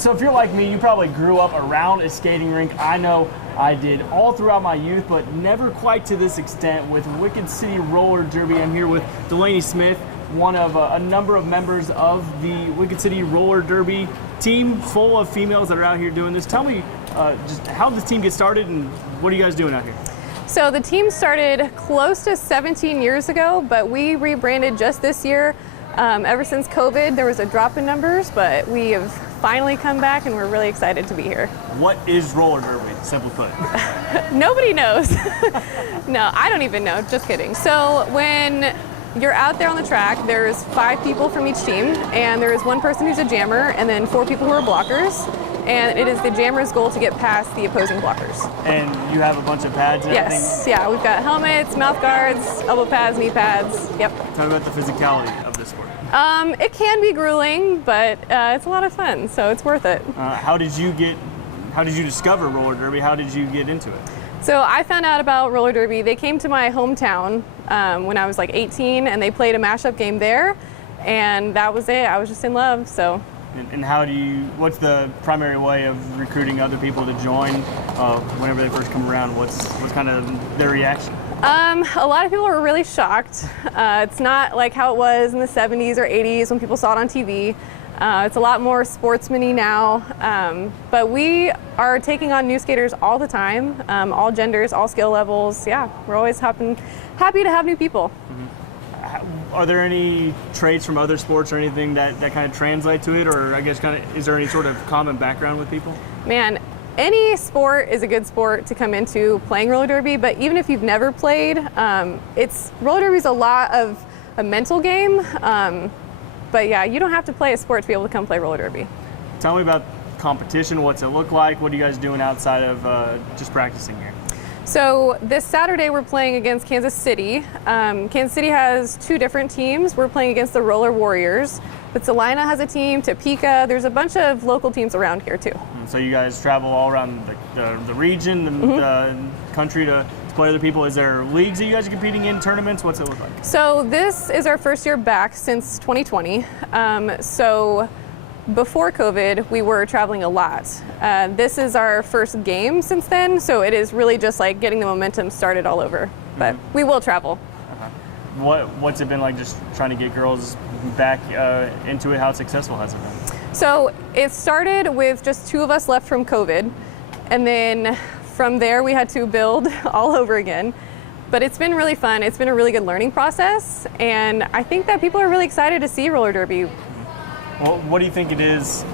So if you're like me, you probably grew up around a skating rink. I know I did all throughout my youth, but never quite to this extent with Wicked City Roller Derby. I'm here with Delaney Smith, one of a number of members of the Wicked City Roller Derby team, full of females that are out here doing this. Tell me just how did this team get started and what are you guys doing out here? So the team started close to 17 years ago, but we rebranded just this year. Ever since COVID, there was a drop in numbers, but we have finally come back and we're really excited to be here. What is roller derby, simply put? Nobody knows. No, I don't even know, just kidding. So when you're out there on the track, there's 5 people from each team, and there is 1 person who's a jammer, and then 4 people who are blockers. And it is the jammer's goal to get past the opposing blockers. And you have a bunch of pads and everything? Yes, yeah, we've got helmets, mouth guards, elbow pads, knee pads, yep. Tell me about the physicality of this sport. It can be grueling, but it's a lot of fun, so it's worth it. How did you discover roller derby? How did you get into it? So I found out about roller derby. They came to my hometown when I was like 18, and they played a mashup game there, and that was it. I was just in love, so. And what's the primary way of recruiting other people to join whenever they first come around? What's kind of their reaction? A lot of people were really shocked. It's not like how it was in the 70s or 80s when people saw it on TV. It's a lot more sportsman-y now, but we are taking on new skaters all the time, all genders, all skill levels. Yeah, we're always happy to have new people. Mm-hmm. Are there any traits from other sports or anything that kind of translate to it, or I guess is there any sort of common background with people? Man, any sport is a good sport to come into playing roller derby, but even if you've never played, roller derby is a lot of a mental game. But yeah, you don't have to play a sport to be able to come play roller derby. Tell me about competition. What's it look like? What are you guys doing outside of just practicing here? So this Saturday we're playing against Kansas City. Kansas City has 2 different teams. We're playing against the Roller Warriors. But Salina has a team, Topeka. There's a bunch of local teams around here too. So you guys travel all around the region, the country to play other people. Is there leagues that you guys are competing in, tournaments? What's it look like? So this is our first year back since 2020. So before COVID, we were traveling a lot. This is our first game since then, so it is really just like getting the momentum started all over. But we will travel. What's it been like just trying to get girls back into it? How successful has it been? So it started with just 2 of us left from COVID, and then from there we had to build all over again. But it's been really fun. It's been a really good learning process, and I think that people are really excited to see roller derby. Well, what do you think it is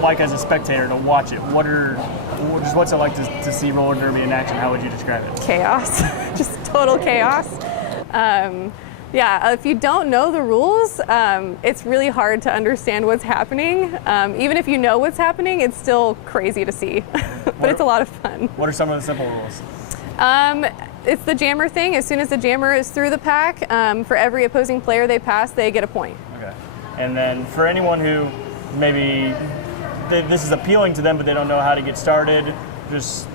like as a spectator to watch it? What's it like to see roller derby in action? How would you describe it? Chaos, just total chaos. Yeah, if you don't know the rules, it's really hard to understand what's happening. Even if you know what's happening, it's still crazy to see, but it's a lot of fun. What are some of the simple rules? It's the jammer thing. As soon as the jammer is through the pack, for every opposing player they pass, they get a point. Okay. And then for anyone who maybe this is appealing to them, but they don't know how to get started,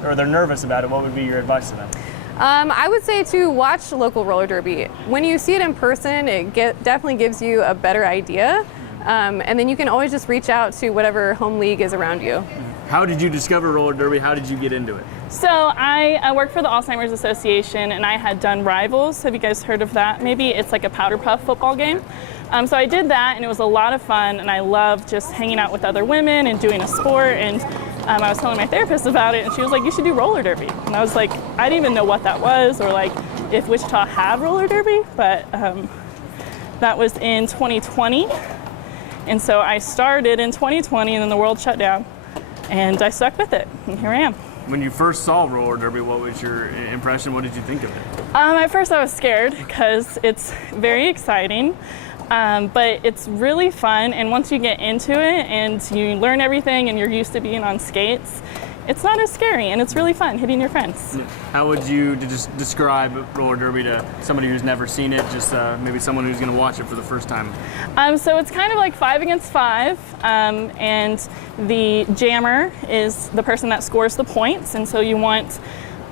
or they're nervous about it, what would be your advice to them? I would say to watch local roller derby. When you see it in person, it definitely gives you a better idea. And then you can always just reach out to whatever home league is around you. How did you discover roller derby? How did you get into it? So I work for the Alzheimer's Association, and I had done Rivals. Have you guys heard of that? Maybe it's like a powder puff football game. So I did that, and it was a lot of fun, and I loved just hanging out with other women and doing a sport. And I was telling my therapist about it, and she was like, you should do roller derby. And I was like, I didn't even know what that was, or like if Wichita had roller derby, but that was in 2020. And so I started in 2020, and then the world shut down, and I stuck with it, and here I am. When you first saw roller derby, what was your impression? What did you think of it? At first I was scared because it's very exciting. But it's really fun, and once you get into it and you learn everything and you're used to being on skates, it's not as scary, and it's really fun hitting your friends. How would you just describe roller derby to somebody who's never seen it, just maybe someone who's going to watch it for the first time? So it's kind of like 5 against 5, and the jammer is the person that scores the points, and so you want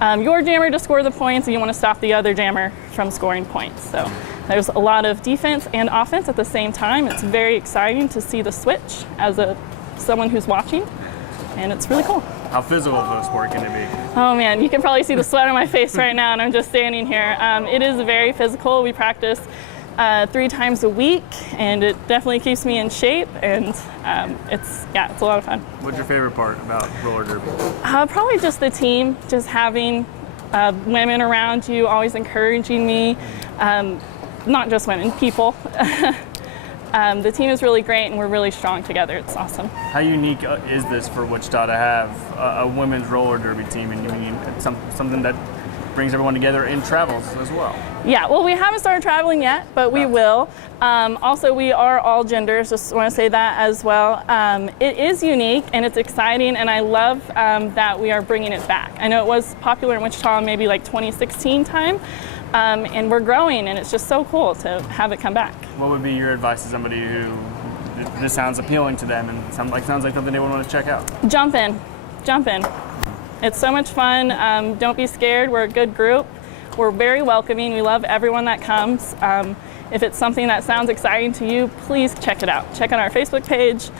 your jammer to score the points, and you want to stop the other jammer from scoring points. So there's a lot of defense and offense at the same time. It's very exciting to see the switch as a someone who's watching, and it's really cool. How physical of a sport can it be? Oh man, you can probably see the sweat on my face right now, and I'm just standing here. It is very physical. We practice 3 times a week, and it definitely keeps me in shape, and it's a lot of fun. What's your favorite part about roller derby? Probably just the team, just having women around you, always encouraging me. Not just women, people. The team is really great, and we're really strong together. It's awesome. How unique is this for Wichita to have a women's roller derby team, and it's something that brings everyone together and travels as well? Yeah, well, we haven't started traveling yet, but we will. Also, we are all genders, just want to say that as well. It is unique and it's exciting, and I love that we are bringing it back. I know it was popular in Wichita maybe like 2016 time, and we're growing, and it's just so cool to have it come back. What would be your advice to somebody who this sounds appealing to them and sounds like something they would want to check out? Jump in. It's so much fun. Don't be scared. We're a good group. We're very welcoming. We love everyone that comes. If it's something that sounds exciting to you, please check it out. Check out our Facebook page.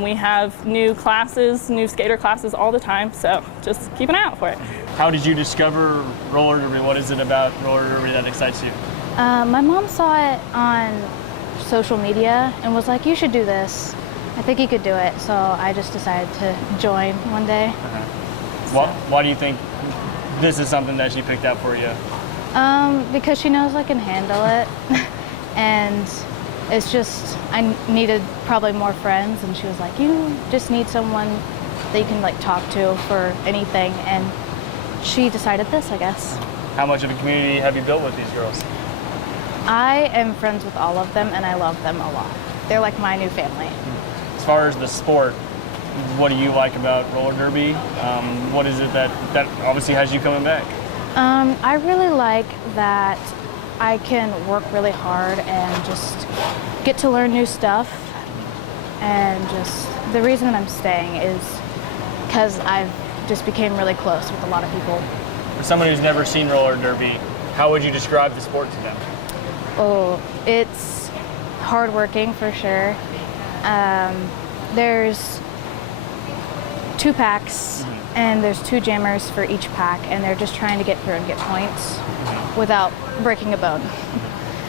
We have new classes, new skater classes all the time, so just keep an eye out for it. How did you discover roller derby? What is it about roller derby that excites you? My mom saw it on social media and was like, you should do this. I think you could do it. So I just decided to join one day. Why do you think this is something that she picked out for you? Because she knows I can handle it. And it's just, I needed probably more friends, and she was like, you just need someone that you can like talk to for anything. And she decided this, I guess. How much of a community have you built with these girls? I am friends with all of them, and I love them a lot. They're like my new family. As far as the sport, what do you like about roller derby? What is it that obviously has you coming back? I really like that I can work really hard and just get to learn new stuff. And just the reason that I'm staying is because I've just became really close with a lot of people. For someone who's never seen roller derby, how would you describe the sport to them? Oh, it's hardworking for sure. There's 2 packs, and there's 2 jammers for each pack, and they're just trying to get through and get points without breaking a bone.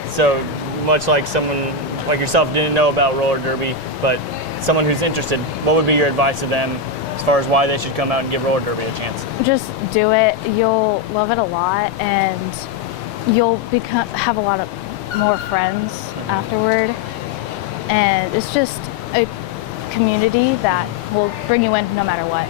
So much like someone like yourself didn't know about roller derby, but someone who's interested, what would be your advice to them as far as why they should come out and give roller derby a chance? Just do it. You'll love it a lot, and you'll have a lot of more friends afterward. And it's just a community that will bring you in no matter what.